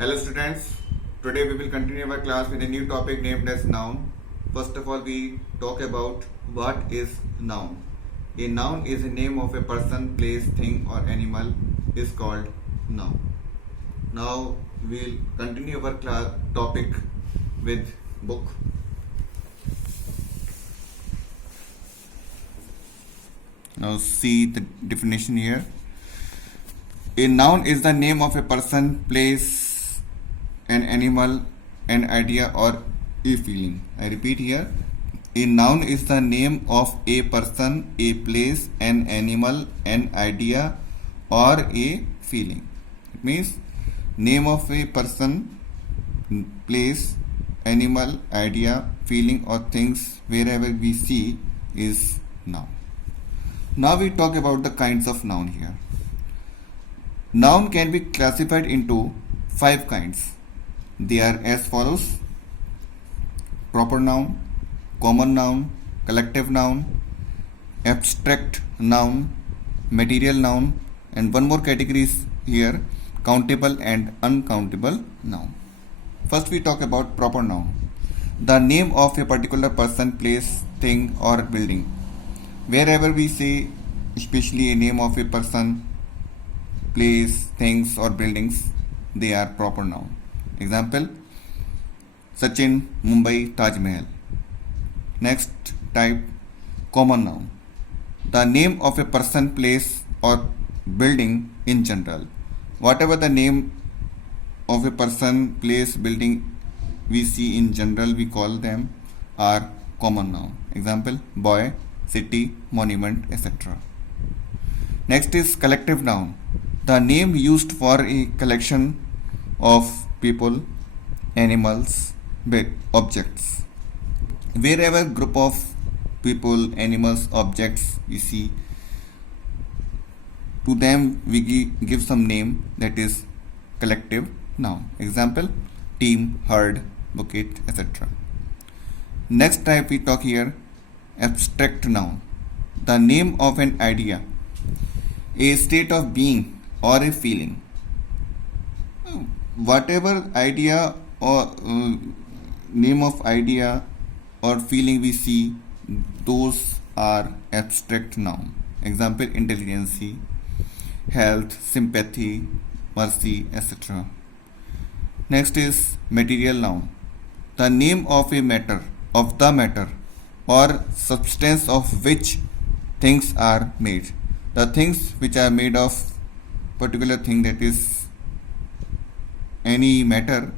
Hello students, today we will continue our class with a new topic named as noun. First of all, we talk about what is noun. A noun is a name of a person, place, thing or animal is called noun. Now we'll continue our topic with book. Now see the definition here. A noun is the name of a person, place, an animal, an idea or a feeling. I repeat here. A noun is the name of a person, a place, an animal, an idea or a feeling. It means name of a person, place, animal, idea, feeling or things wherever we see is noun. Now we talk about the kinds of noun here. Noun can be classified into 5 kinds. They are as follows: proper noun, common noun, collective noun, abstract noun, material noun, and one more category is here, countable and uncountable noun. First we talk about proper noun. The name of a particular person, place, thing or building. Wherever we say especially a name of a person, place, things or buildings, they are proper noun. Example: Sachin, Mumbai, Taj Mahal. Next type, common noun. The name of a person, place or building in general. Whatever the name of a person, place, building we see in general, we call them are common noun. Example: boy, city, monument, etc. Next is collective noun. The name used for a collection of people, animals, objects. Wherever group of people, animals, objects we see, to them we give some name, that is collective noun. Example: team, herd, bucket, etc. Next type we talk here, abstract noun. The name of an idea, a state of being or a feeling. Whatever idea or name of idea or feeling we see, those are abstract noun. Example: intelligence, health, sympathy, mercy, etc. Next is material noun. The name of a matter, of the matter or substance of which things are made. The things which are made of particular thing, that is any matter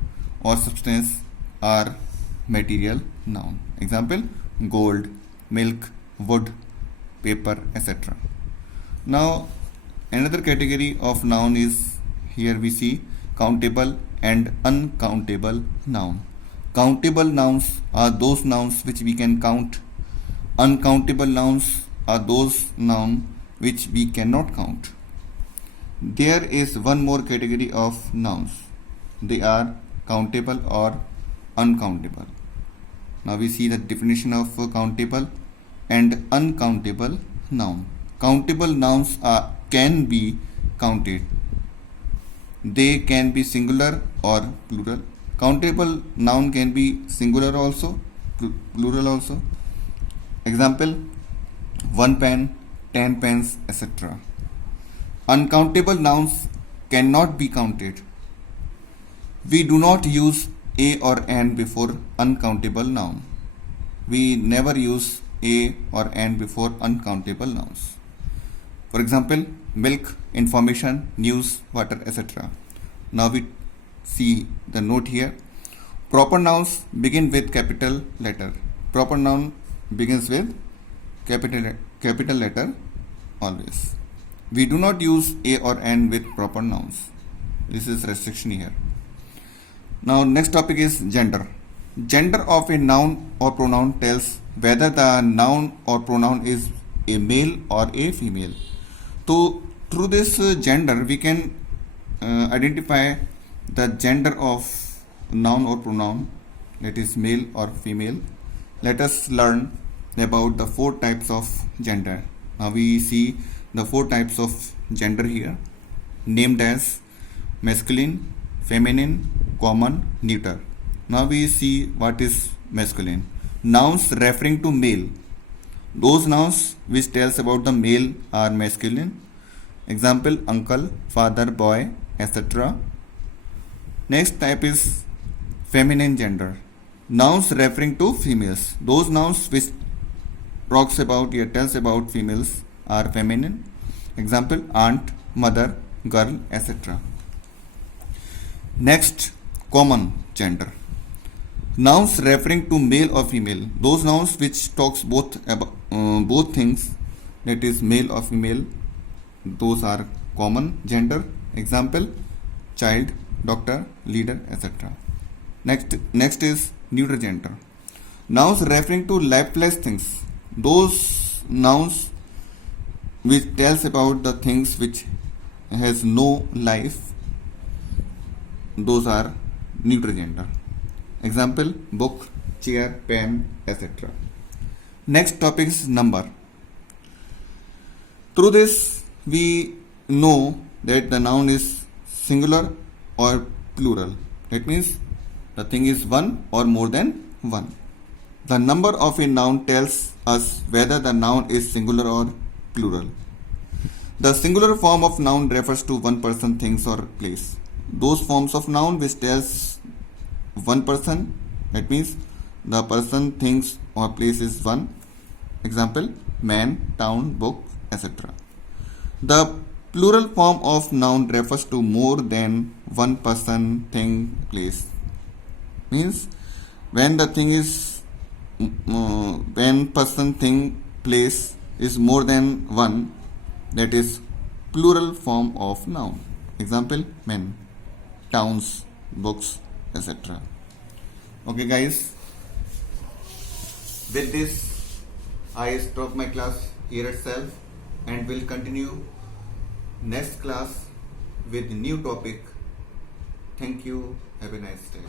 or substance, are material noun. Example: gold, milk, wood, paper, etc. Now another category of noun is here we see countable and uncountable noun. Countable nouns are those nouns which we can count. Uncountable nouns are those nouns which we cannot count. There is one more category of nouns. They are countable or uncountable. Now we see the definition of countable and uncountable noun. Countable nouns can be counted. They can be singular or plural. Countable noun can be singular also, plural also. Example: 1 pen, 10 pens, etc. Uncountable nouns cannot be counted. We do not use a or an before uncountable noun. We never use a or an before uncountable nouns. For example: milk, information, news, water, etc. Now we see the note here. Proper nouns begin with capital letter. Proper noun begins with capital letter always. We do not use a or an with proper nouns. This is restriction here. Now next topic is gender. Gender of a noun or pronoun tells whether the noun or pronoun is a male or a female. So through this gender we can identify the gender of noun or pronoun, that is male or female. Let us learn about the 4 types of gender. Now we see the 4 types of gender here, named as masculine, feminine, common, neuter. Now we see what is masculine. Nouns referring to male. Those nouns which tells about the male are masculine. Example, uncle, father, boy, etc. Next type is feminine gender. Nouns referring to females. Those nouns which talks about or tells about females are feminine. Example, aunt, mother, girl, etc. Next, common gender. Nouns referring to male or female. Those nouns which talks both about both things, that is male or female, those are common gender. Example, child, doctor, leader, etc. Next is neuter gender. Nouns referring to lifeless things. Those nouns which tells about the things which has no life, those are neuter gender. Example, book, chair, pen, etc. Next topic is number. Through this we know that the noun is singular or plural. That means the thing is one or more than one. The number of a noun tells us whether the noun is singular or plural. The singular form of noun refers to one person, things, or place. Those forms of noun which tells one person, that means the person, things, or place is one. Example, man, town, book, etc. The plural form of noun refers to more than one person, thing, place. Means when the thing is when person, thing, place is more than one, that is plural form of noun. Example, men, towns, books, etc. Okay guys, with this I stop my class here itself and will continue next class with new topic. Thank you. Have a nice day.